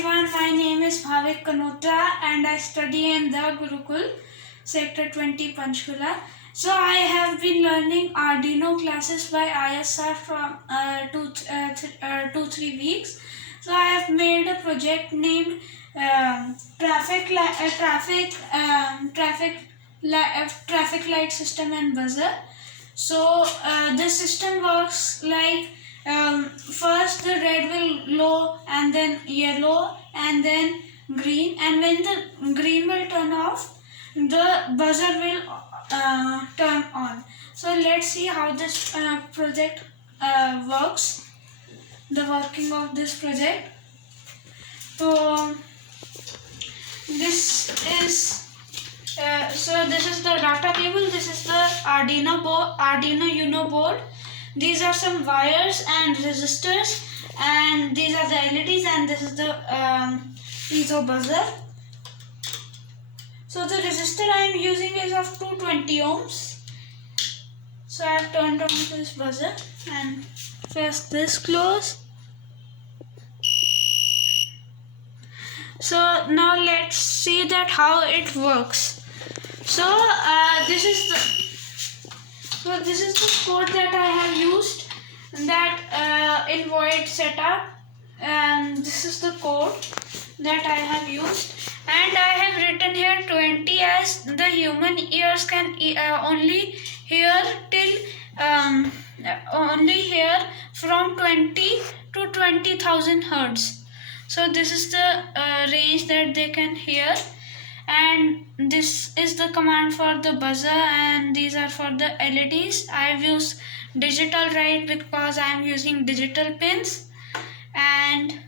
everyone, my name is Bhavik Kanotra and I study in the Gurukul, Sector 20 Panchkula. So I have been learning Arduino classes by ISR from 2-3 weeks. So I have made a project named traffic light system and buzzer. So this system works like first the red will glow and then yellow and then green, and when the green will turn off, the buzzer will turn on. So let's see how this project works, the working of this project. So this is this is the data cable, this is the Arduino Uno board. These are some wires and resistors, and these are the LEDs, and this is the piezo buzzer. So the resistor I am using is of 220 ohms. So I have turned on this buzzer and press this close. So now let's see that how it works. So this is the code that I have used, that in void setup, and this is the code that I have used, and I have written here 20 as the human ears can only hear from 20 to 20,000 hertz. So this is the range that they can hear, and this is the command for the buzzer, and these are for the LEDs. I have used digital right because I am using digital pins, and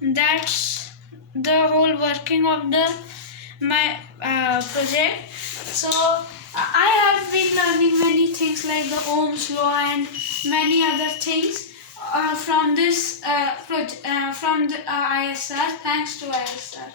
that's the whole working of my project. So I have been learning many things like the Ohm's law and many other things from this from the ISR. Thanks to ISR.